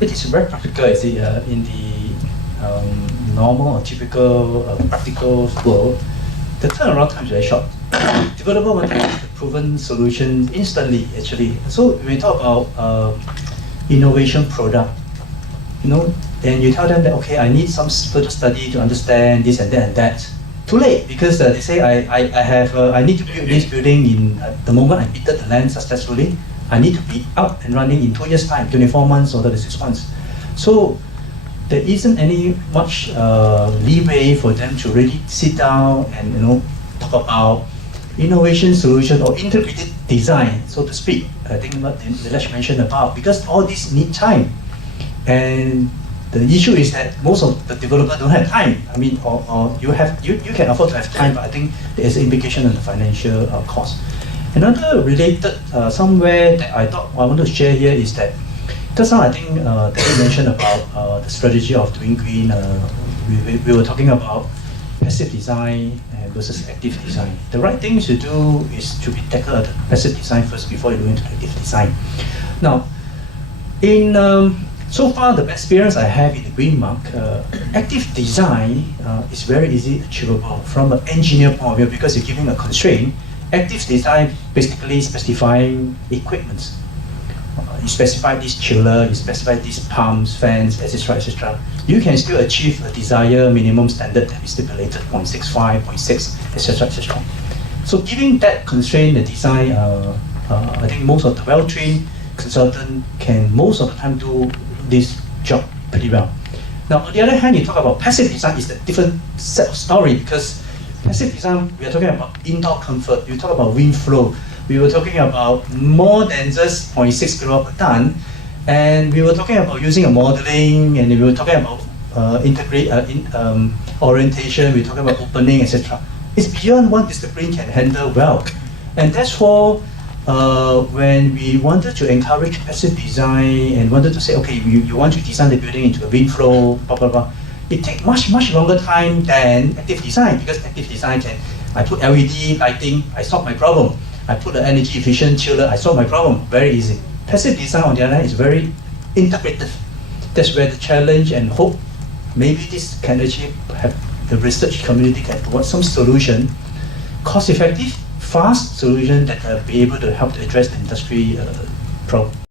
it is very practical, I see, in the normal or typical practical world. The turnaround time is very short. Developer want to have the proven solution instantly, actually. So when we talk about innovation product, and you tell them that, okay, I need some further study to understand this and that and that. Too late, because they say I need to build this building in the moment I bid the land successfully. I need to be up and running in 2 years' time, 24 months or 36 months. So there isn't any much leeway for them to really sit down and talk about innovation solution or integrated design, so to speak. I think what Nilesh mentioned about, because all this need time. And the issue is that most of the developers don't have time. I mean, or you can afford to have time, but I think there is an implication on the financial cost. Another related somewhere that I thought I want to share here is that just now I think David mentioned about the strategy of doing green. We were talking about passive design versus active design. The right thing to do is to be tackled the passive design first before you go into active design. Now, in so far the experience I have in the green mark, active design is very easily achievable from an engineer point of view because you're giving a constraint. Active design basically specifying equipment. You specify this chiller, you specify these pumps, fans, etc., etc. You can still achieve a desired minimum standard that is stipulated, 0.65, 0.6, etc., etc. So giving that constraint, the design, I think most of the well-trained consultant can most of the time do this job pretty well. Now, on the other hand, you talk about passive design is a different set of story, because passive design, we are talking about indoor comfort, you talk about wind flow, we were talking about more than just 0.6 kilowatt per ton, and we were talking about using a modeling, and we were talking about orientation, we were talking about opening, etc. It's beyond one discipline can handle well. And that's for when we wanted to encourage passive design and wanted to say, okay, you want to design the building into a wind flow, blah, blah, blah. It takes much longer time than active design, because active design I put LED lighting, I solve my problem. I put an energy efficient chiller, I solve my problem, very easy. Passive design on the other hand is very integrative. That's where the challenge and hope, maybe this can actually have the research community can provide some solution, cost effective, fast solution that will be able to help to address the industry problem.